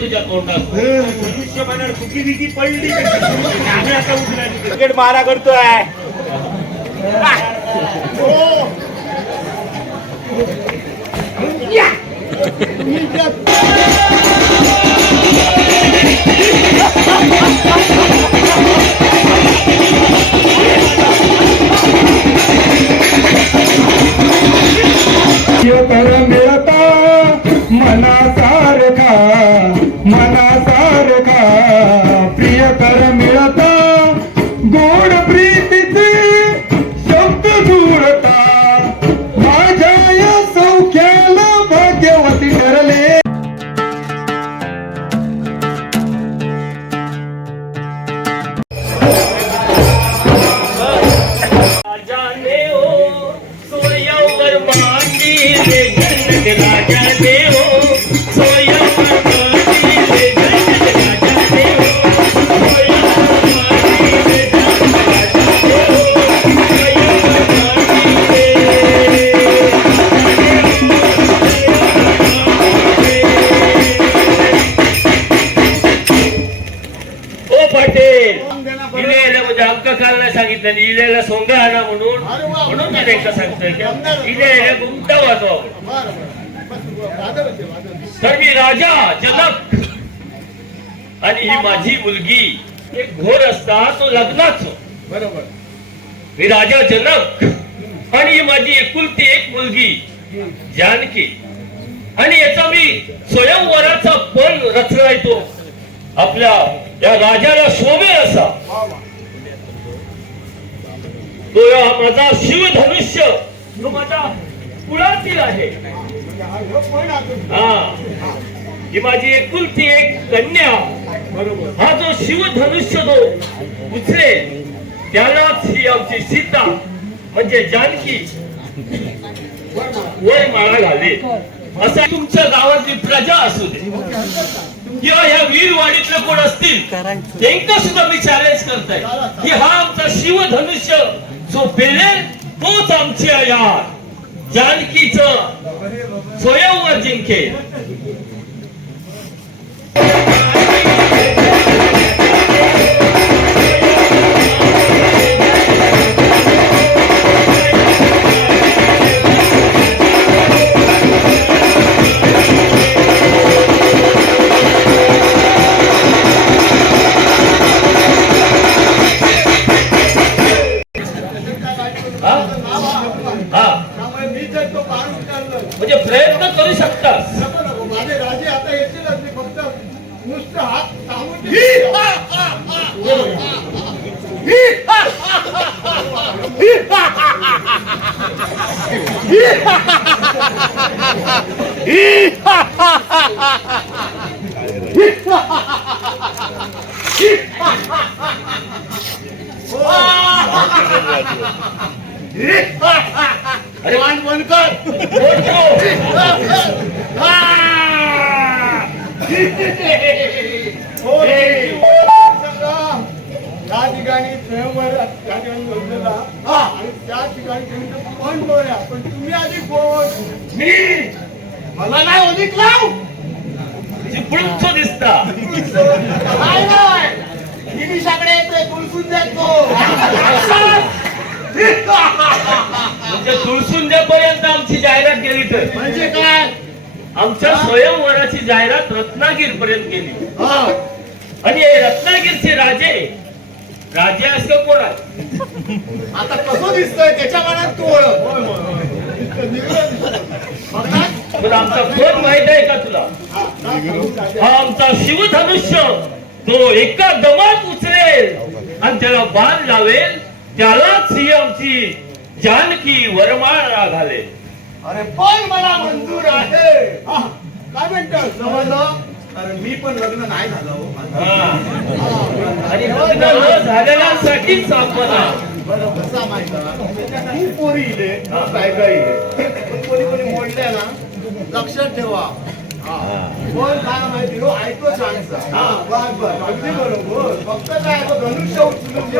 तुझ्या तोंडात. बिकी पडली आम्ही आता क्रिकेट मारा करतोय. कर Thank you. म्हणून मी त्यांना सांगतोय की इले गुमटा तर मी राजा जनक. आणि ही माझी मुलगी एक घोर असता तो लग्नाचो. बरोबर मी राजा जनक. आणि ही माझी एकुलती एक मुलगी जानकी. आणि याचा मी स्वयंवराचा पण रचना येतो. आपल्या या राजाला शोभे असा. तो माझा शिवधनुष्य तो माझा कुळातील आहे. हा. ही माझी एकुलती एक कन्या. बरोबर हा जो शिवधनुष्य जो उचले त्यालाच ही आमची सीता म्हणजे जानकी वय माळा घाले असा तुमच्या गावातली प्रजा असू दे. किंवा ह्या वीरवाडीतले कोण असतील त्यांना सुद्धा मी चॅलेंज करताय. की हा आमचा शिवधनुष्य जो पेलेल तोच आमची यार जानकीच स्वयंवर जिंकेल. अरे वाण बंद कर. त्या ठिकाणी स्वयंवर त्या ठिकाणी बसलेला आणि त्या ठिकाणी कोण बोलया पण तुम्ही आधी कोण मी मला नाही ओळख लाव चिपळूणच दिसता. नाही येतोय तुलसून जातो. म्हणजे तुळसुंद्यापर्यंत आमची जाहिरात गेली तर. म्हणजे काय? आमच्या स्वयंवराची जाहिरात रत्नागिरी पर्यंत गेली. आणि रत्नागिरीचे राजे राजे असं कोण आहे? आता कसं दिसतोय? त्याच्या मनात तू ओळख? पण आमचा कोण माहीत आहे का तुला? हा, आमचा शिवधनुष्य तो एका दमात उचलेल आणि त्याला बाण लावेल त्यालाच ही आमची जानकी वरमाळा घालेल. अरे पण मला मंजूर आहे. हा, काय म्हणतो समजलं अरे मी पण लग्न नाही झालं हो. माझं. आणि लग्न न झालेल्यांसाठीच बरं कसा माहिती खूप पोरी इले काय काय इले? कोणी कोणी मोडल्या ना? लक्षात ठेवा. हो. फक्त काय धनुष्य उचलून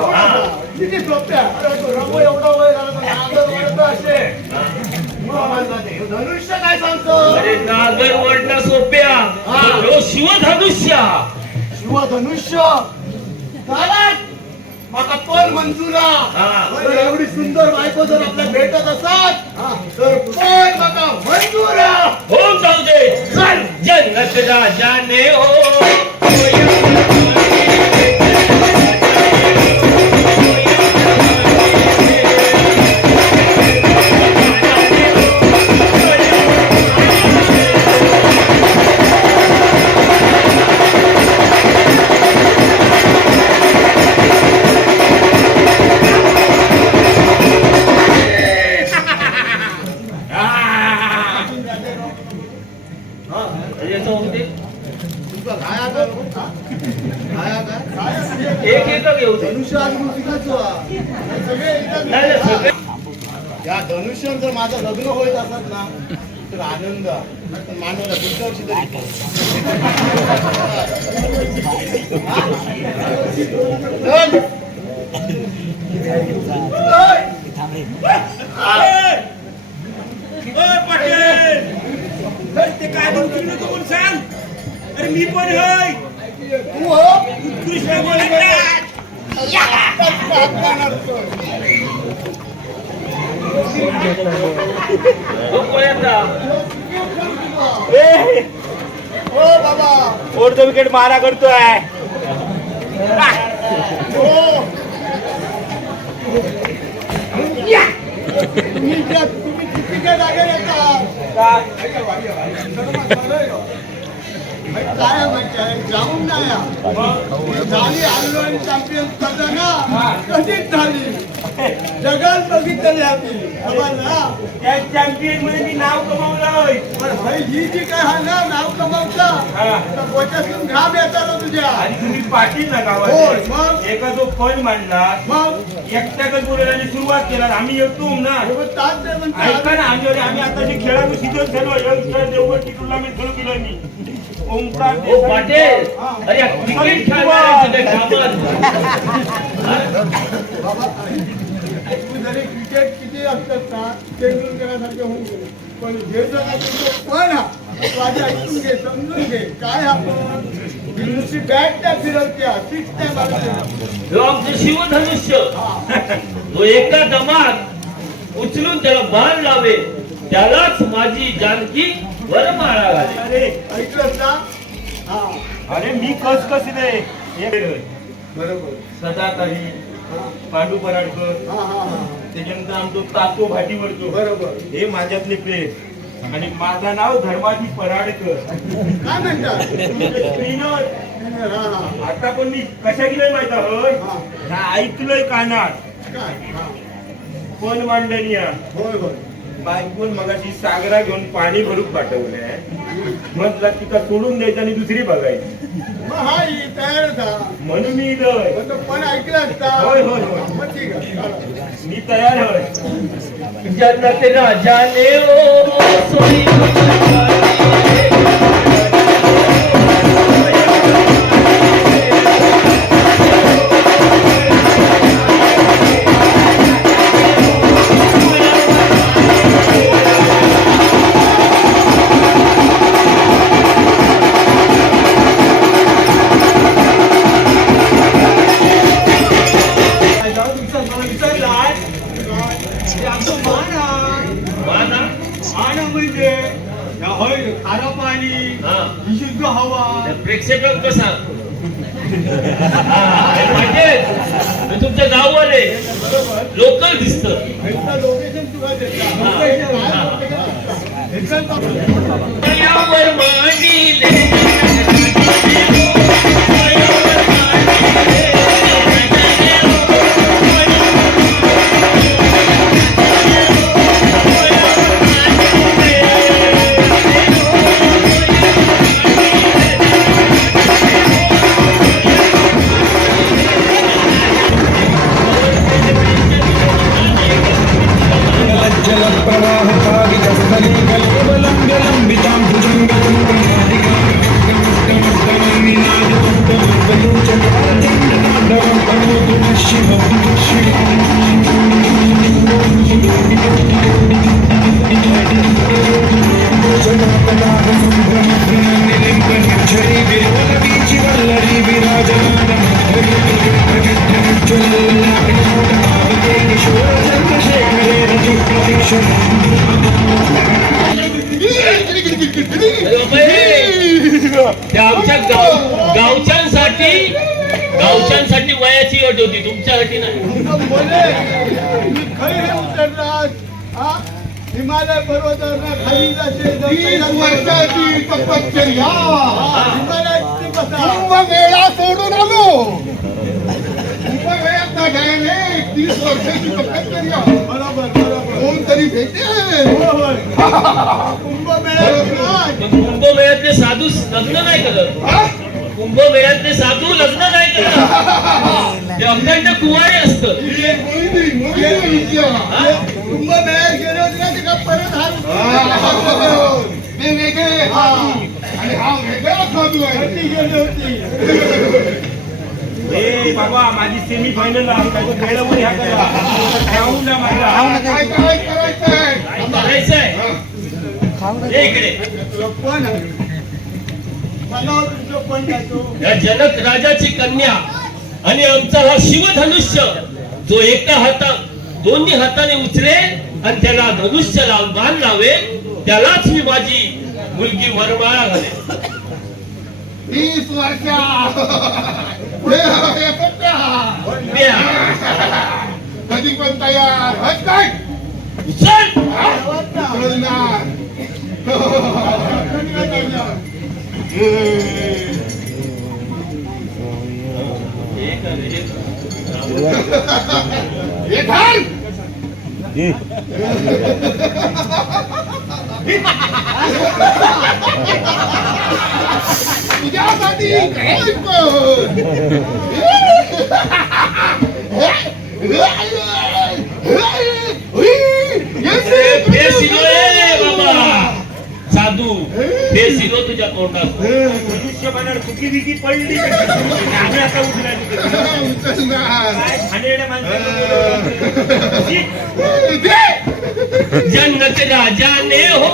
किती सोप्या रंग एवढा वय झाला असे. धनुष्य काय सांगतो? नागर वडणं सोप्या. हा. शिवधनुष्य. शिव धनुष्य चालत माका पण मंजुरा. हा. जर एवढी सुंदर बायको जर आपल्याला भेटत असत तर पण माका मंजुरा. हो जाऊ दे. चल जन्नत राजाने ओ माझं लग्न होत असत ना तर आनंद. मानवला पुढच्या वर्षी तरी. ते काय म्हणतो नको म्हणून सांग अरे मी पण होय तू हो. कृष्ण बोलत हो बाबा विकेट मारा करतोय. हो तुम्ही ज्या- तुम्ही चुकीच्या जागेवर येता काय जाऊन नाही झाली आंदोलन चॅम्पियन स्पर्धा ना कधीच झाली. जगात बघितली आम्ही ना? त्या चॅम्पियनमध्ये मी नाव कमावलंय पण भाई ही जी काय हा ना नाव कमावता हा. तर पोटातून घाम येतात तुझ्या. आणि तुम्ही पाटील ना गावात. मग? एका जो फल मांडला मग? एकट्याकच बोलायला सुरुवात केला आम्ही येतो ना. हे ऐका ना आम्ही आम्ही आता जे खेळाडू सिजन झालो देवगड टुर्नामेंट खेळू गेलो मी. ओमकार पाटील अरे क्रिकेट खेळणारे कामात तू जरी क्रिकेट किती असतात ना तेंडुलकरासारखे होऊन गेले. पण जे जर आपण तो पण हा तो आधी ऐकून घे समजून घे काय आपण नुसती बॅट त्या फिरवत्या सिक्स त्या मारत्या ह्यो आमचं शिवधनुष्य. तो एका दमात उचलून त्याला बाण लावे त्यालाच माझी जानकी वरमाळा घाले अरे ऐकलं ना हा. अरे मी कस कस रे? बरोबर. सदाकारी हा. पांडू पराडकर. हा हा हा. त्याच्यानंतर आमचं तातो भाटीवरतो बरोबर. हे माझ्यातले प्लेयर आणि माझं नाव धर्माजी पराडकर. काय म्हणतात आता पण मी कशा गेलोय माहिती होय? हा. ऐकलंय कानात. पण मांडणीया? होय होय. बायकोन मगाशी सागरा घेऊन पाणी भरून पाठवलंय. म्हटलं तिका सोडून द्यायचं आणि दुसरी बघायची. मग हा ही तयारच हा म्हणून मी इथं. पण तो पण ऐकलं असता. होय, होय, होय. मग ठीक आहे. चला. मी तयार होय जन्नत राजाने ओ सोई आमच्या गाव गावच्यांसाठी गावच्यांसाठी वयाची अट होती तुमच्यासाठी नाही मी खरी हे उतरणार हा हिमालय पर्वतावर खाली जाते वर्षाची तपश्चर्या. हिमालयाची कुंभमेळा सोडून आलो. कुंभमेळ्यात ना गेले तीस वर्षाची तपश्चर्या. बरोबर बरोबर. कोणतरी भेटेल. बरोबर. कुंभमेळ्यात कुंभमेळ्यातले साधू लग्न नाही करत. हा? कुंभमेळ्यातले साधू लग्न नाही करत ते अखंड कुवारे असत. ही. कुंभमेळ्यात गेले होते ना तिला परत हा, हात ते वेगळे आणि हा वेगळा साधू आहे ती गेली होती ए बाबा माझी सेमी फायनल आहे ह्या करा खेळून द्या मला काय ये इकडे पण मला तुमचं पण जातो या जनक राजाची कन्या आणि आमचा हा शिवधनुष्य जो एका हाता दोन्ही हाताने उचलेल आणि त्याला धनुष्य लाव लावेल त्यालाच मी माझी मुलगी वरमाळा वर्षा. सत्या. द्या. कधी पण तयार. उचल बोलणार. हे घाल. तुझ्यासाठी काय पण ते शिलो रे बाबा साधू ते शिलो तुझ्या तोंडात. चुकी बिकी पडली? आम्ही आता उठला जन्नत हो जन्नत राजाने हो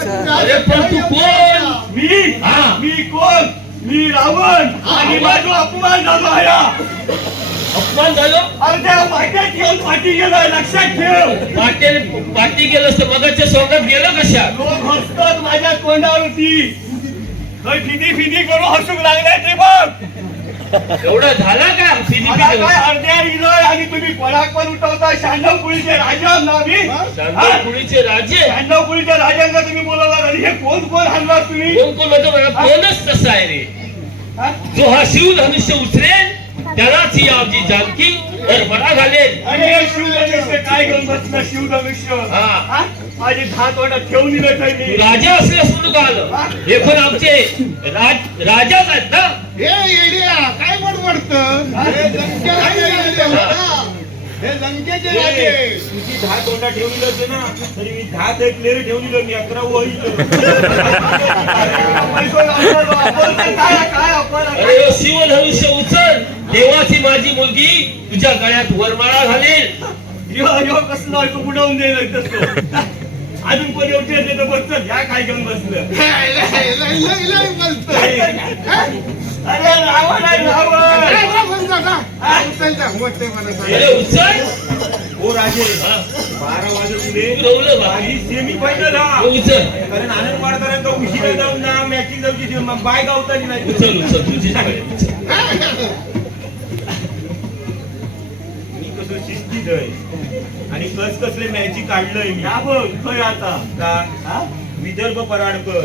अरे पण तू कोण? मी? हा. मी कोण? मी रावण. आणि माझा अपमान झाला आहे अपमान झालो? अर्ध्या वाट्यात घेऊन पाठी गेलाय. लक्षात ठेव. पाटील पाटी गेलं तर मगाच्या सोबत गेलं कशा लोक हसतात माझ्या तोंडावरती. फिदी फिदी करून हसूक लागलाय ते बघ. एवढा झाला का? मला काय अर्ध्या आणि कोणाक पण उठवता शहाण्णव कुळीचे राजा ना मी. शांतळ कुळीचे राजे? शहाण्णव कुळीच्या राजांना तुम्ही बोलवला आणि हे कोण कोण हल्ला तुम्ही? कोण कोण होतं कोणच तसा आहे रे? जो हा शिव धनुष्य उचलेल त्यालाच ही आमची जानकी बडा घालेल. अरे हे शिवधनुष्य काय घेऊन बसलं शिवधनुष्य? हा. हा? माझे दहा तोंडात ठेवून दिलं काही तू राजा असल्यास तू का आलं हे पण आमचे राज राजाच आहेत ना. हे येड्या काय बडबडत? राजे होता. हे लंकेचे राजे तुझी दहा तोंडा ठेवली होते ना तरी मी दहा ते प्लेअर ठेवली मी अकरा आपण अरे शिव धनुष्य उचल देवाची माझी मुलगी तुझ्या गळ्यात वरमाळा घालेल यो यो कसला तू बुडवून देईल अजून कोणी एवढे येते तर बसत ह्या काय घेऊन बसलं अरे रावण हो? राजे हा, बारा पुरवलं बा. ही सेमी फायनल हा. हो, उचल. कारण आनंद वाडकरांक उशिरा जाऊन ना मॅचिंग जाऊची बाय गावताची नाही. उचल उचल तुझी उचल. खेळतय आणि कस कसले मॅची काढलंय मी. या बघ? खय आता. का? हा? विदर्भ पराडकर.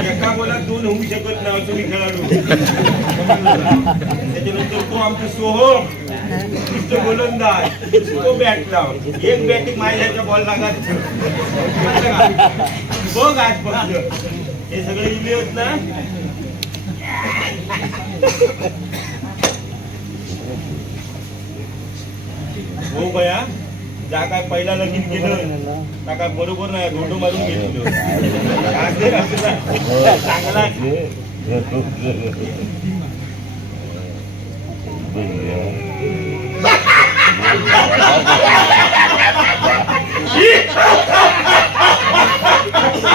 एका बोलात दोन होऊ शकत नाही तुम्ही खेळाडू. त्याच्यानंतर तो आमचा सोहम उत्कृष्ट गोलंदाज तो बॅट लाव. एक बॅटिंग माझ्याच्या बॉल लागत बघ आज फक्त. हे सगळे इले होत ना? हो बया. ज्या काय पहिला लगीन केलं त्या काय बरोबर नाही धोंडो मारून घेतलं असं- असं नाही. चांगलाच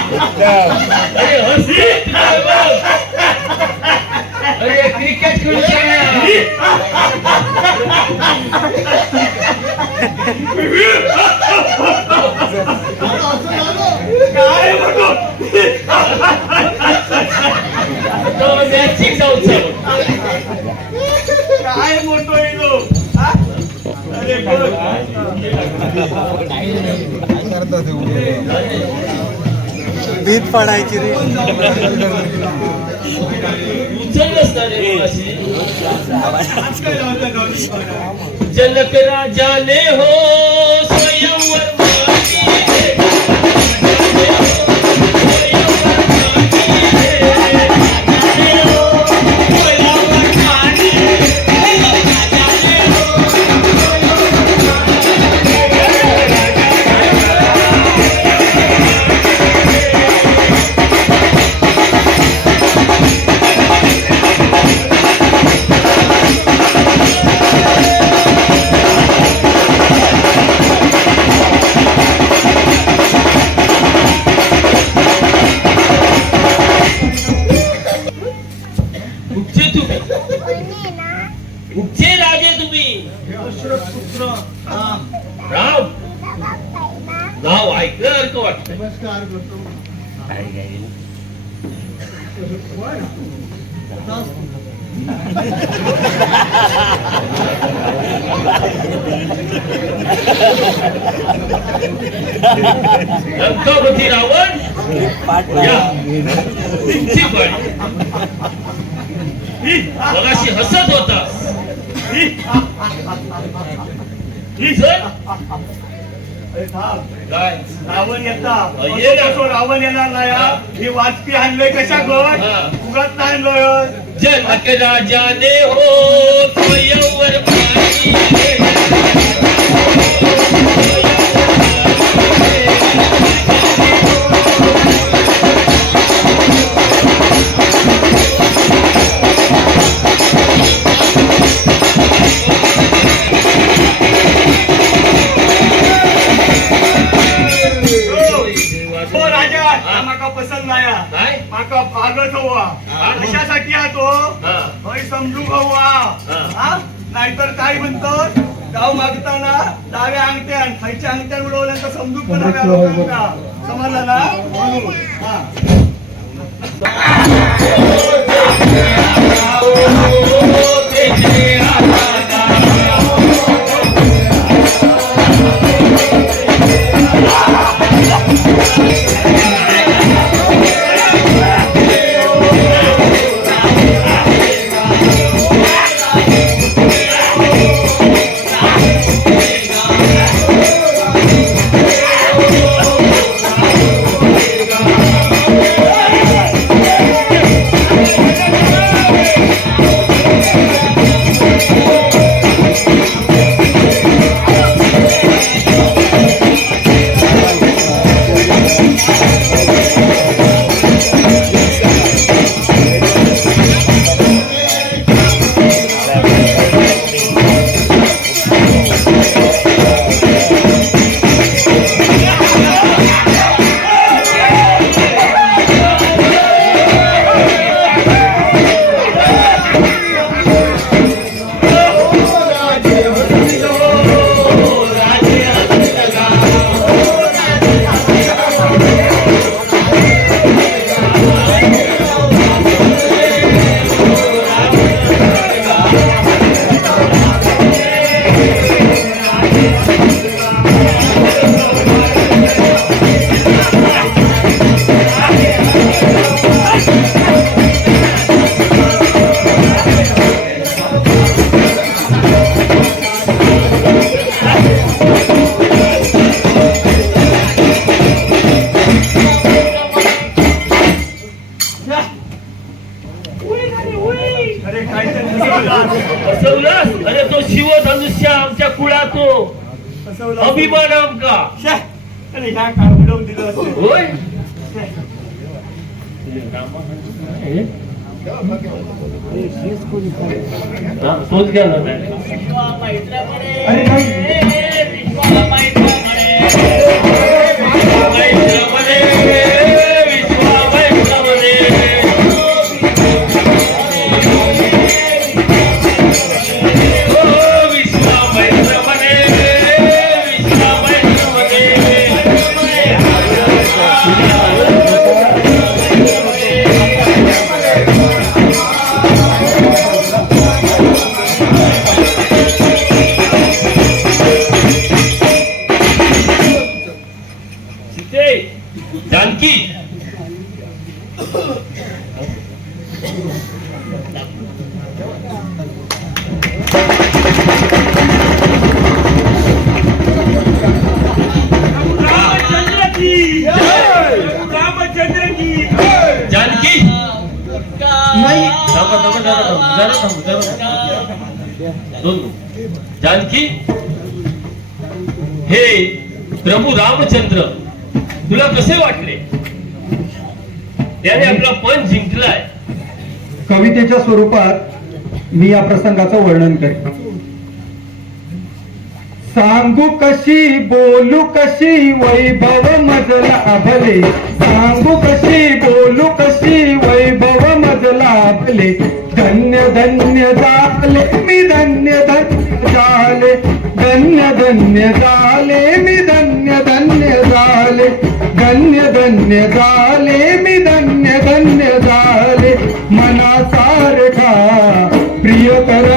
अरे हसते काय बघ. अरे क्रिकेट खेळू काय मॅचिंग जाऊ काय मोठो आहे तो हा? अरे बघ. भीत पाडायची रे. जल ना रे राजाने हो स्वयंवर लंकापती रावण मगाशी हसत होता काय रावण येता. ये ना. रावण येणार नाही हा. ही वाजपी आणलंय कशा गड हा. उगाच नाही जनक राजाने हो स्वयंवर पाणी समजू पण फसवलास? अरे तो शिवधनुष्य आमच्या कुळातो. अभिमान आमका. अरे ह्या काढून दिलं असतं. होय? तोच अरे नाही. जानकी त्याने जिंकलाय. कवितेच्या स्वरूपात मी या प्रसंगाचं वर्णन करेन. सांगू कशी बोलू कशी वैभव मजला अभले. सांगू कशी बोलू कशी वैभव मजला आभले धन्य धन्य झाले मी धन्य धन्य झाले. धन्य धन्य झाले मी धन्य धन्य झाले. धन्य धन्य झाले मी धन्य धन्य झाले मनासारखा प्रियकर